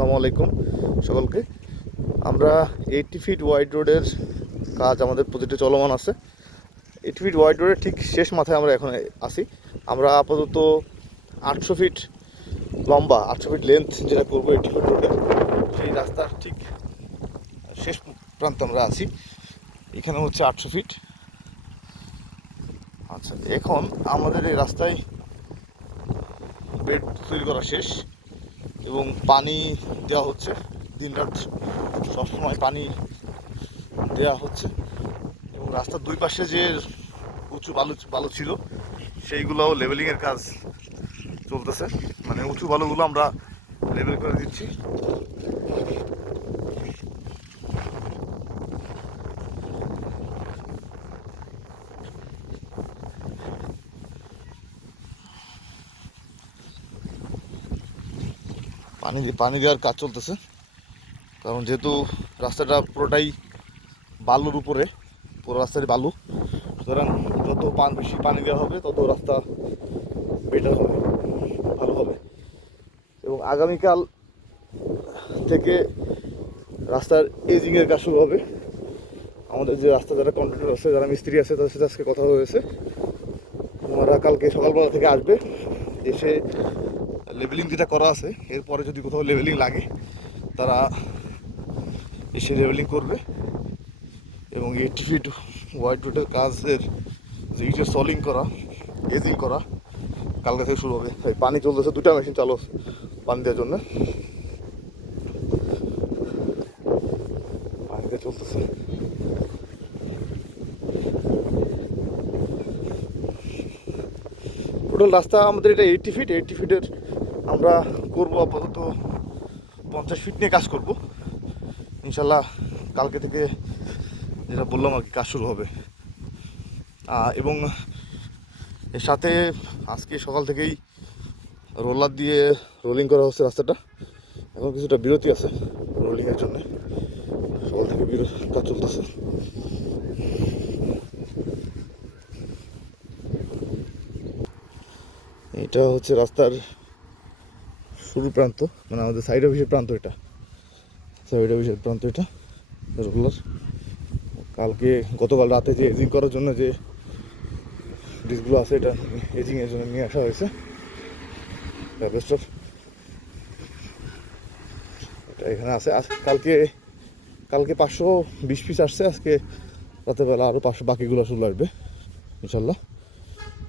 আসসালামু আলাইকুম সকলকে। আমরা 80 ফিট ওয়াইড রোডের কাজ আমাদের প্রজেক্টে চলমান আছে। 80 ফিট ওয়াইড রোডের ঠিক শেষ মাথায় আমরা এখন আসি। আমরা আপাতত 800 ফিট লম্বা 800 ফিট লেন্থ যেটা করবো 80 ফিট রোডের, সেই রাস্তার ঠিক শেষ প্রান্তে আমরা আছি। এখানে হচ্ছে 800 ফিট। আচ্ছা, এখন আমাদের এই রাস্তায় বেড তৈরি করা শেষ এবং পানি দেওয়া হচ্ছে। দিনরাত সবসময় পানি দেওয়া হচ্ছে এবং রাস্তার দুই পাশে যে উঁচু বালু ছিল সেইগুলোও লেভেলিংয়ের কাজ চলতেছে। মানে উঁচু বালুগুলো আমরা লেভেল করে দিচ্ছি। পানি দেওয়ার কাজ চলতেছে, কারণ যেহেতু রাস্তাটা পুরোটাই বালুর উপরে, পুরো রাস্তায় বালু, সুতরাং যত বেশি পানি দেওয়া হবে তত রাস্তা বেটার হবে, ভালো হবে। এবং আগামীকাল থেকে রাস্তার এজিংয়ের কাজ শুরু হবে। আমাদের যে রাস্তা যারা কন্ট্রাক্টর আছে, যারা মিস্ত্রি আছে, তাদের সাথে আজকে কথা হয়েছে। ওনারা কালকে সকালবেলা থেকে আসবে, এসে লেভেলিং যেটা করা আছে এরপরে যদি কোথাও লেভেলিং লাগে তারা এসে লেভেলিং করবে। এবং 80 ফিট ওয়াইড রোডের কাজের যে ইটের সলিং করা, এজিং করা কালকে থেকে শুরু হবে। তাই পানি চলতেছে, দুটা মেশিন চালু পানি দেওয়ার জন্য, পানি দিয়ে চলতেছে। টোটাল রাস্তা আমাদের এটা 80 ফিট। 80 ফিটের আমরা করবো আপাতত 50 ফিট নিয়ে কাজ করব ইনশাল্লাহ। কালকে থেকে যেটা বললাম আর কি কাজ শুরু হবে। এবং এর সাথে আজকে সকাল থেকেই রোলার দিয়ে রোলিং করা হচ্ছে রাস্তাটা। এখন কিছুটা বিরতি আছে রোলিংয়ের জন্য, সকাল থেকে কাজ চলতেছে। এটা হচ্ছে রাস্তার শুরু প্রান্ত, মানে আমাদের সাইড অফিসের প্রান্ত, এটা সাইড অফিসের প্রান্ত, এটা রোলার। গতকাল রাতে যে এজিং করার জন্য যে ডিসগুলো আছে, এটা এজিংয়ের জন্য নিয়ে আসা হয়েছে হারভেস্টার। এটা এখানে আছে। কালকে 520 পিস আসছে, আজকে রাতের বেলা আরও 500 বাকিগুলো চলে আসবে ইনশাল্লাহ।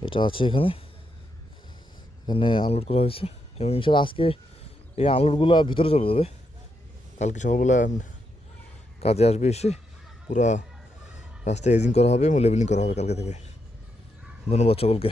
এটা আছে এখানে আনলোড করা হয়েছে এবং ইনশাল্লাহ আজকে এই আনলোডগুলো ভিতরে চলে যাবে। কালকে সকালবেলা কাজে আসবে, এসে পুরা রাস্তায় এজিং করা হবে এবং লেবেলিং করা হবে কালকে থেকে। ধন্যবাদ সকলকে।